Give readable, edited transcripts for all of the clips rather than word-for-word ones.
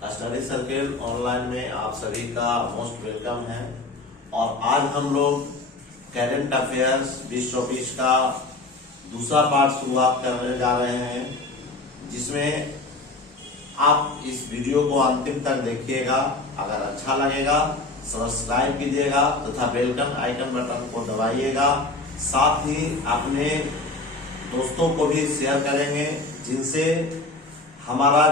Study circle online में आप सभी का मोस्ट वेलकम है। और आज हम लोग करेंट अफेयर्स 2024 का दूसरा पार्ट शुरुआत करने जा रहे हैं, जिसमें आप इस वीडियो को अंतिम तक देखिएगा। अगर अच्छा लगेगा सब्सक्राइब कीजिएगा तथा बेल आइकन बटन को दबाइएगा। साथ ही अपने दोस्तों को भी शेयर करेंगे, जिनसे हमारा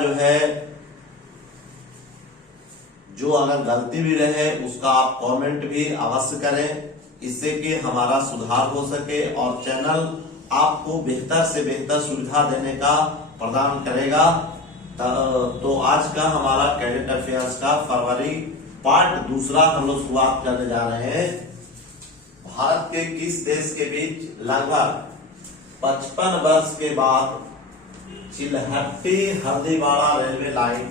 जो अगर गलती भी रहे उसका आप कमेंट भी अवश्य करें, इससे कि हमारा सुधार हो सके और चैनल आपको बेहतर से बेहतर सुविधा देने का प्रदान करेगा। तो आज का हमारा करेंट अफेयर्स का फरवरी पार्ट दूसरा हम लोग शुरुआत करने जा रहे हैं। भारत के किस देश के बीच लगभग 55 वर्ष के बाद चिल्हट्टी हल्दीवाड़ा रेलवे लाइन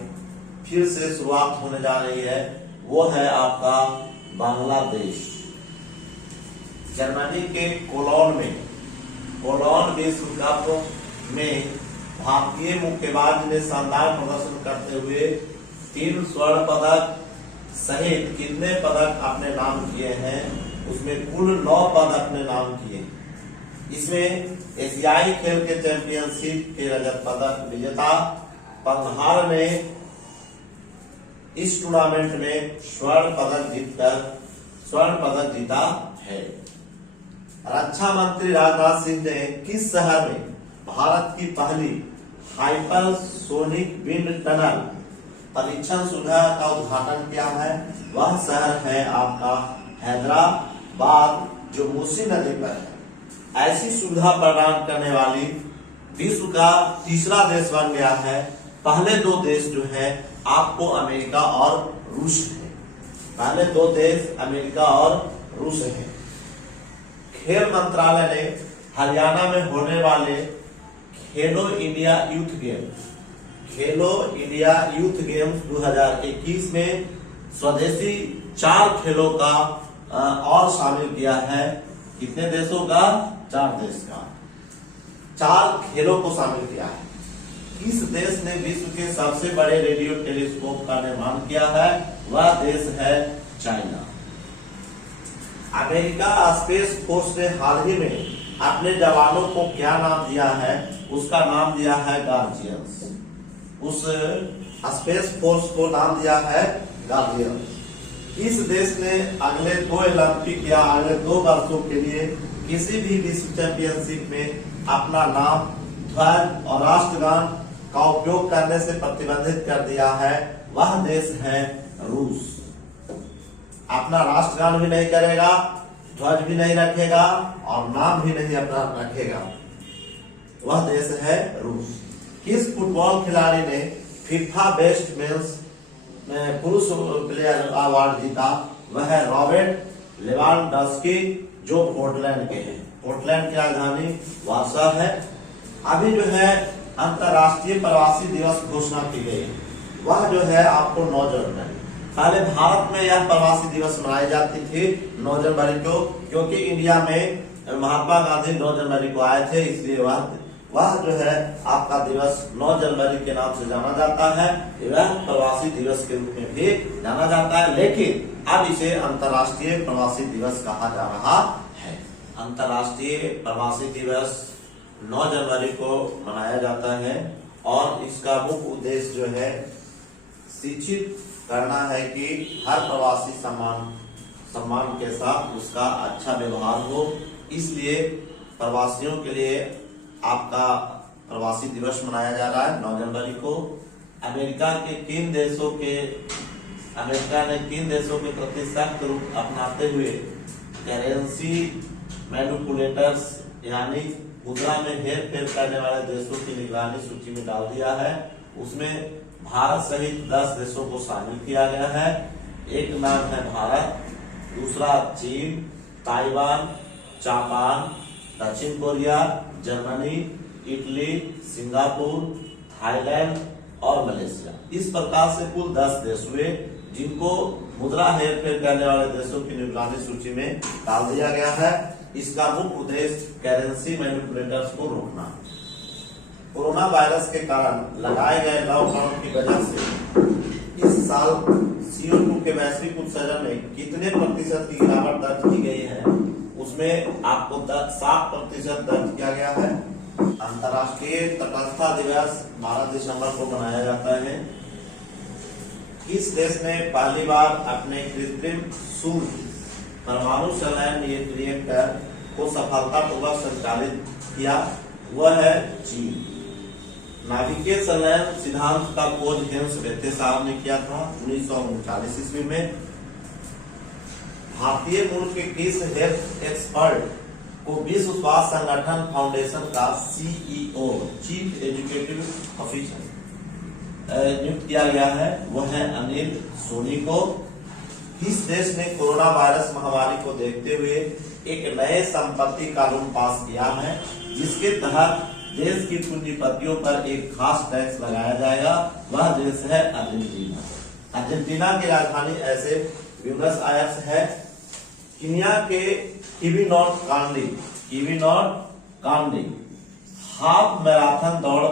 फिर से शुरुआत होने जा रही है? वो है आपका बांग्लादेश। जर्मनी के कोलोन विश्व कप में भारतीय मुक्केबाज ने शानदार प्रदर्शन करते हुए 3 स्वर्ण पदक सहित कितने पदक अपने नाम किए हैं? उसमें कुल 9 पदक अपने नाम किए। इसमें एशियाई खेल के चैंपियनशिप के रजत पदक विजेता पंघाल ने इस टूर्नामेंट में स्वर्ण पदक जीता है। रक्षा मंत्री राजनाथ सिंह ने किस शहर में भारत की पहली हाइपरसोनिक विंड टनल परीक्षण सुविधा का उद्घाटन किया है? वह शहर है आपका हैदराबाद, जो मूसी नदी पर है। ऐसी सुविधा प्रदान करने वाली विश्व का तीसरा देश बन गया है। पहले 2 देश जो है आपको अमेरिका और रूस है। पहले 2 देश अमेरिका और रूस है। खेल मंत्रालय ने हरियाणा में होने वाले खेलो इंडिया यूथ गेम्स 2021 में स्वदेशी 4 खेलों का और शामिल किया है। कितने देशों का? 4 देश का 4 खेलों को शामिल किया है। किस देश ने विश्व के सबसे बड़े रेडियो टेलीस्कोप का निर्माण किया है? वह देश है चाइना। अमेरिका स्पेस फोर्स ने हाल ही में अपने जवानों को क्या नाम दिया है? उसका नाम दिया है गार्जियंस। उस स्पेस फोर्स को नाम दिया है गार्जियंस। इस देश ने अगले 2 ओलंपिक या अगले 2 वर्षों के लिए किसी भी विश्व चैंपियनशिप में अपना नाम, ध्वज और राष्ट्रगान का उपयोग करने से प्रतिबंधित कर दिया है। वह देश है रूस। अपना राष्ट्रगान भी नहीं करेगा, ध्वज भी नहीं रखेगा और नाम भी नहीं अपना रखेगा। वह देश है रूस। किस फुटबॉल खिलाड़ी ने फीफा बेस्ट मेंस में पुरुष प्लेयर अवार्ड जीता? वह है रॉबर्ट लेवांडोव्स्की, जो पोर्टलैंड के हैं। पोर्टलैंड की राजधानी वार्सा है। अभी जो है अंतर्राष्ट्रीय प्रवासी दिवस घोषणा की गई। वह जो है आपको 9 जनवरी। पहले भारत में यह प्रवासी दिवस मनाई जाती थी 9 जनवरी को, क्योंकि इंडिया में महात्मा गांधी 9 जनवरी को आए थे, इसलिए वह जो है आपका दिवस 9 जनवरी के नाम से जाना जाता है। वह प्रवासी दिवस के रूप में भी जाना जाता है, लेकिन अब इसे अंतर्राष्ट्रीय प्रवासी दिवस कहा जा रहा है। अंतर्राष्ट्रीय प्रवासी दिवस 9 जनवरी को मनाया जाता है और इसका मुख्य उद्देश्य जो है शिक्षित करना है कि हर प्रवासी सम्मान के साथ उसका अच्छा व्यवहार हो। इसलिए प्रवासियों के लिए आपका प्रवासी दिवस मनाया जा रहा है 9 जनवरी को। अमेरिका ने किन देशों के प्रति सख्त रूप अपनाते हुए करेंसी मैनिपुलेटर्स यानी मुद्रा में हेरफेर करने वाले देशों की निगरानी सूची में डाल दिया है? उसमें भारत सहित 10 देशों को शामिल किया गया है। एक नाम है भारत, दूसरा चीन, ताइवान, जापान, दक्षिण Korea, Germany, Italy, Singapore, Thailand और मलेशिया। इस प्रकार से कुल 10 देश हुए जिनको मुद्रा हेरफेर करने वाले देशों की निगरानी सूची में डाल दिया गया है। इसका मुख्य उद्देश्य करेंसी मैनिपुलेटर्स को रोकना। कोरोना वायरस के कारण लगाए गए लॉकडाउन की वजह से इस साल CO2 के वैश्विक उत्सर्जन में कितने प्रतिशत की गिरावट दर्ज की गई है, उसमें आपको 7% दर्ज किया गया है। अंतर्राष्ट्रीय तटस्थता दिवस 12 दिसंबर को मनाया जाता है। किस देश ने पहली बार अपने कृत्रिम सूर्य परमाणु संलयन रिएक्टर को सफलतापूर्वक संचालित किया? वह है चीन। नाभिकीय संलयन सिद्धांत का खोज हेंस बेते साहब ने किया था 1939 ईस्वी में। भारतीय मूल के किस हेल्थ एक्सपर्ट को विश्व स्वास्थ्य संगठन फाउंडेशन का CEO चीफ एजुकेटिव ऑफिसर नियुक्त किया गया है? वह है अनिल सोनी को। किस देश ने कोरोना वायरस महामारी को देखते हुए एक नए संपत्ति कानून पास किया है, जिसके तहत देश की पूंजीपतियों पर एक खास टैक्स लगाया जाएगा? वह देश है अर्जेंटीना। अर्जेंटीना की राजधानी ऐसे ब्यूनस आयर्स है। कीनिया के किविनॉट कांडी हाफ मैराथन दौड़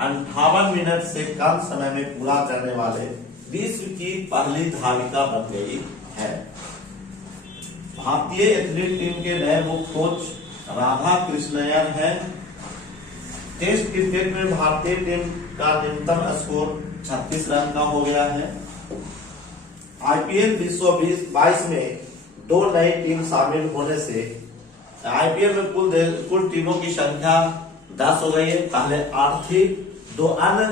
58 मिनट से कम समय में पूरा करने वाले विश्व की पहली धाविका बन गई है। भारतीय एथलीट टीम के नए मुख्य कोच राधा कृष्णयन हैं। टेस्ट क्रिकेट में भारतीय टीम का न्यूनतम स्कोर 36 रन का हो गया है। IPL 2022 में 2 नई टीम शामिल होने से IPL में कुल टीमों की संख्या 10 हो गई है। पहले 8 थी। 2 अन्य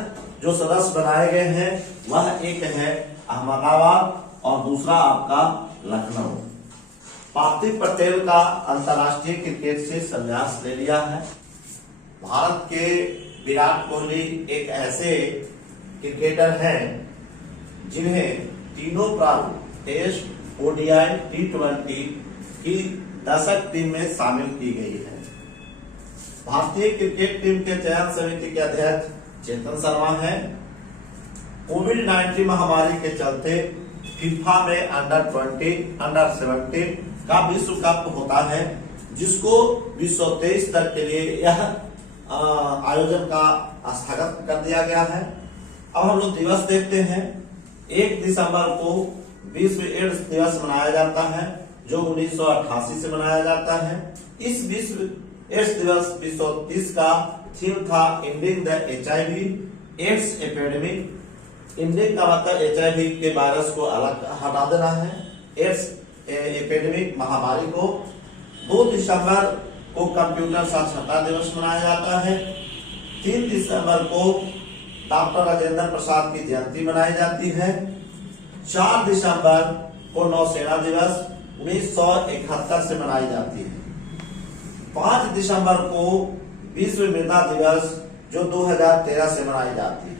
जो सदस्य बनाए गए हैं वह एक है अहमदाबाद और दूसरा आपका लखनऊ। पार्थिव पटेल का अंतर्राष्ट्रीय क्रिकेट से संन्यास ले लिया है। भारत के विराट कोहली एक ऐसे क्रिकेटर हैं जिन्हें तीनों प्रारूप टेस्ट, ODI, T20 की दशक टीम में शामिल की गई है। भारतीय क्रिकेट टीम के चयन समिति के अध्यक्ष चेतन शर्मा है। कोविड-19 महामारी के चलते फीफा में अंडर 20, अंडर 17 का विश्व कप होता है, जिसको 2023 तक के लिए यह आयोजन का स्थगित कर दिया गया है। अब हम लोग दिवस देखते हैं। 1 दिसंबर को विश्व एड्स दिवस मनाया जाता है, जो 1988 से मनाया जाता है। इस विश्व एड्स दिवस 2030 का थीम था ending the HIV AIDS epidemic. Ending का मतलब HIV के वायरस को अलग हटा देना है, एड्स एपिडेमिक महामारी को। 2 दिसंबर को कंप्यूटर साक्षरता दिवस मनाया जाता है। 3 दिसंबर को डॉक्टर राजेंद्र प्रसाद की जयंती मनाई जाती है। 4 दिसंबर को नौसेना दिवस 1971 से मनाई जाती है। 5 दिसंबर को विश्व मृदा दिवस जो 2013 से मनाई जाती है।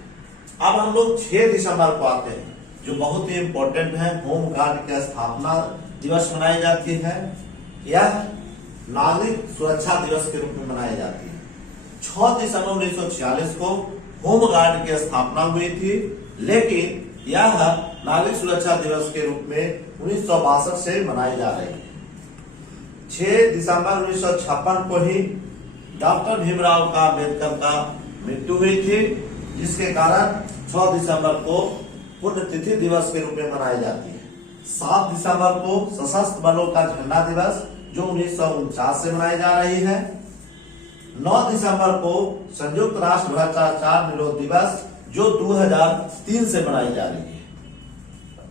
अब हम लोग 6 दिसंबर को आते हैं, जो बहुत ही इंपॉर्टेंट है। होम गार्ड की स्थापना दिवस मनाई जाती है। यह नागरिक सुरक्षा दिवस के रूप में मनाई जाती है। 6 दिसंबर 1946 को होम गार्ड की स्थापना हुई थी, लेकिन यह नागरिक सुरक्षा दिवस के रूप में 1962 से मनाई जा रही है। 6 दिसंबर 1956 को ही डॉक्टर भीमराव का अम्बेडकर का मृत्यु हुई थी, जिसके कारण 6 दिसंबर को पुण्यतिथि दिवस के रूप में मनाई जाती है। 7 दिसंबर को सशस्त्र बलों का झंडा दिवस जो 1949 से मनाई जा रही है। 9 दिसंबर को संयुक्त राष्ट्र भ्रष्टाचार निरोध दिवस जो 2003 से मनाई जा रही है।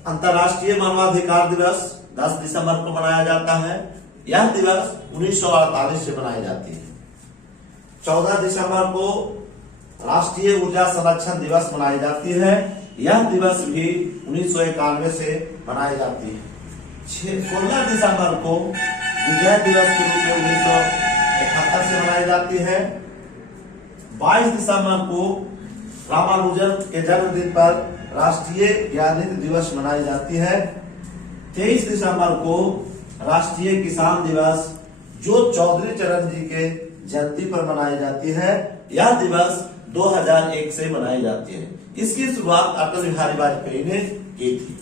अंतर्राष्ट्रीय मानवाधिकार दिवस 10 दिसंबर को मनाया जाता है। यह दिवस 1948 से मनाई जाती है। 14 दिसंबर को राष्ट्रीय ऊर्जा संरक्षण दिवस मनाई जाती है। यह दिवस भी 1991 से मनाई जाती है। 16 दिसंबर को विजय दिवस के रूप में 1971 से मनाई जाती है। 22 दिसंबर को रामानुजन के जन्मदिन पर राष्ट्रीय ज्ञानिक दिवस मनाई जाती है। 23 दिसंबर को राष्ट्रीय किसान दिवस जो चौधरी चरण जी के जयंती पर मनाई जाती है। यह दिवस 2001 से मनाई जाती है। इसकी शुरुआत अटल बिहारी वाजपेयी ने की थी।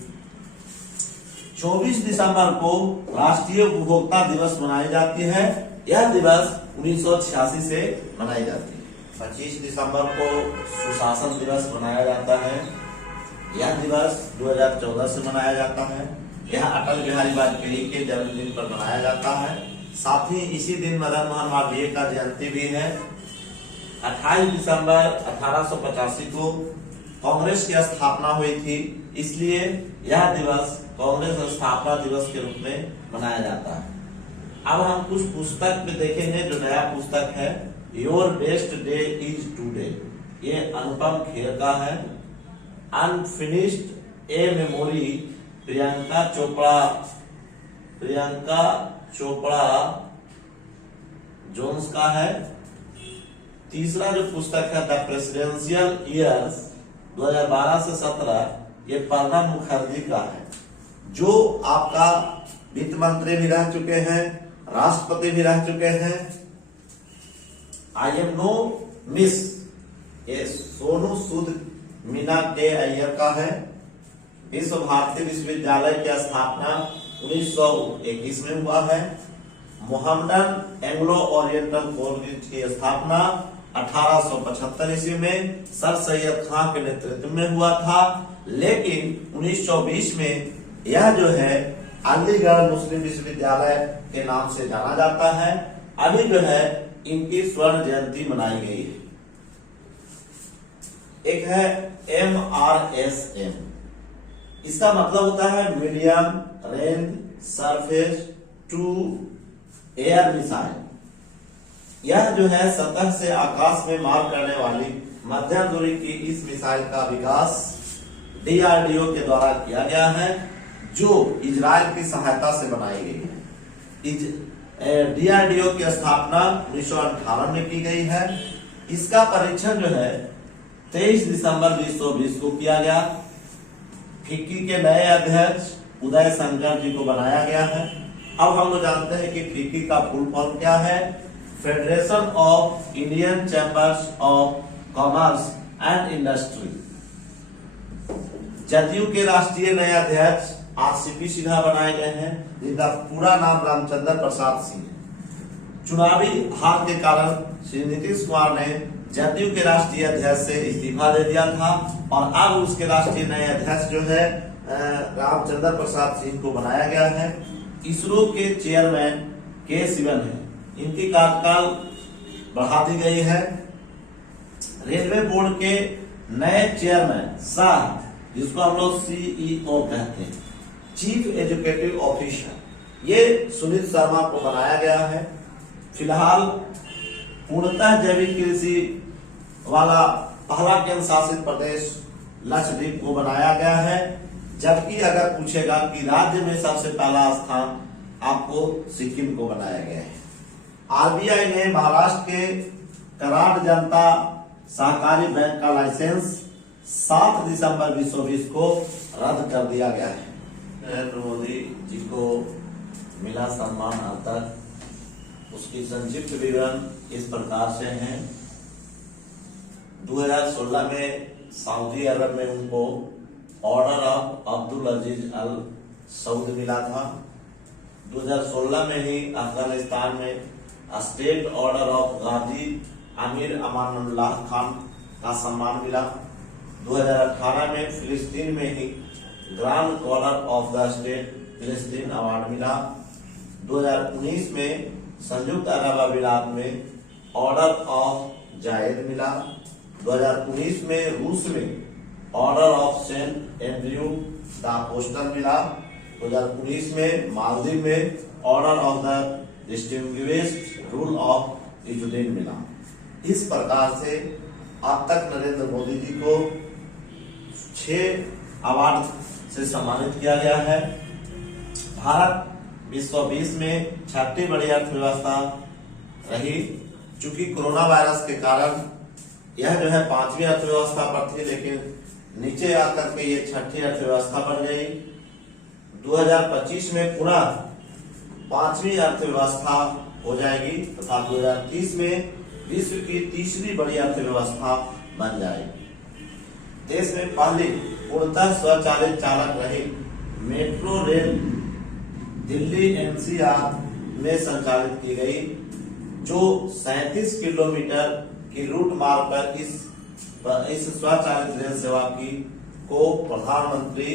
24 दिसंबर को राष्ट्रीय उपभोक्ता दिवस मनाई जाती है। यह दिवस 1986 से मनाई जाती है। 25 दिसंबर को सुशासन दिवस मनाया जाता है। यह दिवस 2014 से मनाया जाता है। यह अटल बिहारी वाजपेयी के जन्मदिन पर मनाया जाता है। साथ ही इसी दिन मदन मोहन मालवीय का जयंती भी है। 28 दिसंबर 1885 को कांग्रेस की स्थापना हुई थी, इसलिए यह दिवस कांग्रेस स्थापना दिवस के रूप में मनाया जाता है। अब हम कुछ पुस्तक में देखेंगे। जो नया पुस्तक है your best day is today, ये अनुपम खेर का है। Unfinished a memory Priyanka Chopra Jones का है। तीसरा जो पुस्तक है द प्रेसिडेंशियल ईयर्स 2012 से 17, ये प्रणब मुखर्जी का है, जो आपका वित्त मंत्री भी रह चुके हैं, राष्ट्रपति भी रह चुके हैं। आई एम नो मिस, ये सोनू सूद मीना के अय्यर का है। विश्व भारती विश्वविद्यालय की स्थापना 1921 में हुआ है। मोहम्मदन एंग्लो ओरिएंटल कॉलेज की स्थापना 1875 ईस्वी में सर सैयद खान के नेतृत्व में हुआ था, लेकिन 1920 में यह जो है अलीगढ़ मुस्लिम विश्वविद्यालय के नाम से जाना जाता है। अभी जो है इनकी स्वर्ण जयंती मनाई गई है। एक है MRSM, इसका मतलब होता है medium range surface to air missile. यह जो है सतह से आकाश में मार करने वाली मध्यम दूरी की इस मिसाइल का विकास DRDO के द्वारा किया गया है, जो इजराइल की सहायता से बनाई गई है। DRDO की स्थापना 1958 में की गई है। इसका परीक्षण जो है 23 दिसंबर 2020 को किया गया। फिक्की के नए अध्यक्ष उदय शंकर जी को बनाया गया है। अब हम लोग जानते हैं कि फिक्की का फुल फॉर्म क्या है। Federation of Indian chambers of commerce and industry. JDU के राष्ट्रीय नए अध्यक्ष RCP सिन्हा बनाए गए हैं, जिनका पूरा नाम रामचंद्र प्रसाद सिंह है। चुनावी हार के कारण श्री नीतीश कुमार ने जदयू के राष्ट्रीय अध्यक्ष से इस्तीफा दे दिया था और अब उसके राष्ट्रीय नए अध्यक्ष जो है रामचंद्र प्रसाद सिंह को बनाया गया है। इसरो के चेयरमैन के सिवन है, इनकी कार्यकाल बढ़ा दी गई है। रेलवे बोर्ड के नए चेयरमैन शाह, जिसको हम लोग CEO कहते हैं, चीफ एजुकेटिव ऑफिसर, ये सुनील शर्मा को बनाया गया है। फिलहाल पूर्णतः जैविक कृषि वाला पहला केंद्र शासित प्रदेश लक्षद्वीप को बनाया गया है। जबकि अगर पूछेगा कि राज्य में सबसे पहला स्थान आपको सिक्किम को बनाया गया है। RBI ने महाराष्ट्र के कराड़ जनता सहकारी बैंक का लाइसेंस 7 दिसंबर 2020 को रद्द कर दिया गया है। नरेंद्र मोदी जी को मिला सम्मान अब तक, उसकी संक्षिप्त विवरण इस प्रकार से हैं। 2016 में सऊदी अरब में उनको ऑर्डर ऑफ अब्दुल अजीज अल सऊद मिला था। 2016 में ही अफगानिस्तान में स्टेट ऑर्डर ऑफ गाजी अमीर अमानुल्लाह खान का सम्मान मिला। 2018 में फिलिस्तीन में ही grand collar of the state Palestine award मिला। 2019 में संयुक्त अरब अमीरात में ऑर्डर ऑफ जायद मिला। 2019 में रूस में order of Saint Andrew the Apostle मिला। 2019 में मालदीव में order of the distinguished rule of Izzuddin मिला। इस प्रकार से अब तक नरेंद्र मोदी जी को 6 अवार्ड से सम्मानित किया गया है। भारत विश्व 20 में 6ठी बड़ी अर्थव्यवस्था रही। चूंकि कोरोना वायरस के कारण यह जो है 5वीं अर्थव्यवस्था पर थी, लेकिन नीचे आकर के ये 6ठी अर्थव्यवस्था बन गई। 2025 में पुनः 5वीं अर्थव्यवस्था हो जाएगी तथा 2030 में विश्व की 3री बड़ी अर्थव्यवस्था बन जाएगी। देश में पहली पूर्णतः स्वचालित चालक रहित मेट्रो रेल दिल्ली NCR में संचालित की गई, जो 37 किलोमीटर की रूट मार्ग पर इस स्वचालित रेल सेवा की को प्रधानमंत्री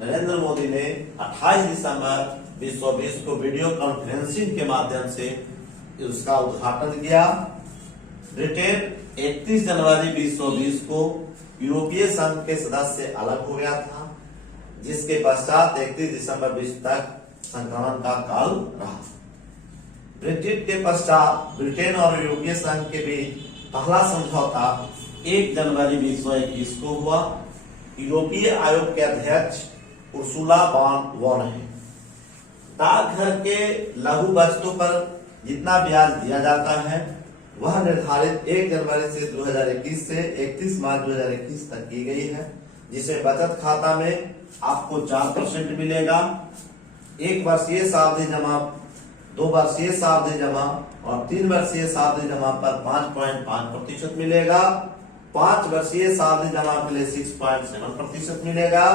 नरेंद्र मोदी ने 28 दिसंबर 2020 को वीडियो कॉन्फ्रेंसिंग के माध्यम से उसका उद्घाटन किया। ब्रिटेन 31 जनवरी 2020 को यूरोपीय संघ के सदस्य अलग हो गया था, जिसके पश्चात 31 दिसंबर 20 तक संक्रमण का काल रहा। ब्रेक्जिट के पश्चात ब्रिटेन और यूरोपीय संघ के बीच पहला समझौता 1 जनवरी 2021 को हुआ। यूरोपीय आयोग के अध्यक्ष उर्सुला वॉन वॉन है। डाकघर के लघु बचतों पर जितना ब्याज दिया जाता है वह निर्धारित 1 जनवरी से 2021 से 31 मार्च 2021 तक की गई है, जिसे बचत खाता में आपको 4% मिलेगा। 1 वर्षीय सावधि जमा, 2 वर्षीय सावधि जमा और 3 वर्षीय सावधि जमा पर 5.5% मिलेगा। 5 वर्षीय सावधि जमा के लिए 6.7% मिलेगा।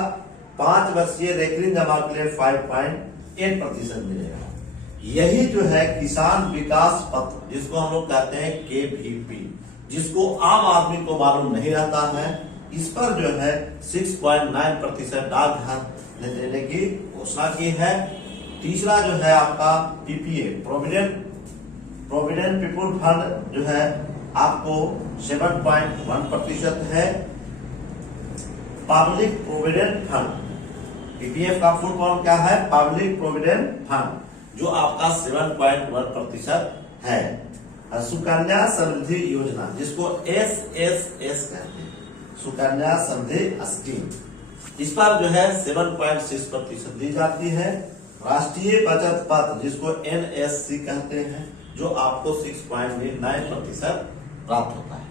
5 वर्षीय रेकरिंग जमा के लिए 5.8% मिलेगा। यही जो है किसान विकास पत्र, जिसको हम लोग कहते हैं KVP, जिसको आम आदमी को मालूम नहीं रहता है, इस पर जो है 6.9% डाकघर ने देने की घोषणा की है। तीसरा जो है आपका PPA, प्रोविडेंट पीपुल फंड, जो है आपको 7.1% है। पब्लिक प्रोविडेंट फंड, PPF का फुल फॉर्म क्या है? पब्लिक प्रोविडेंट फंड, जो आपका 7.1% है। सुकन्या समृद्धि योजना, जिसको SSS कहते हैं, सुकन्या समृद्धि स्कीम, इस पर जो है 7.6% दी जाती है। राष्ट्रीय बचत पत्र, जिसको NSC कहते हैं, जो आपको 6.9% प्राप्त होता है।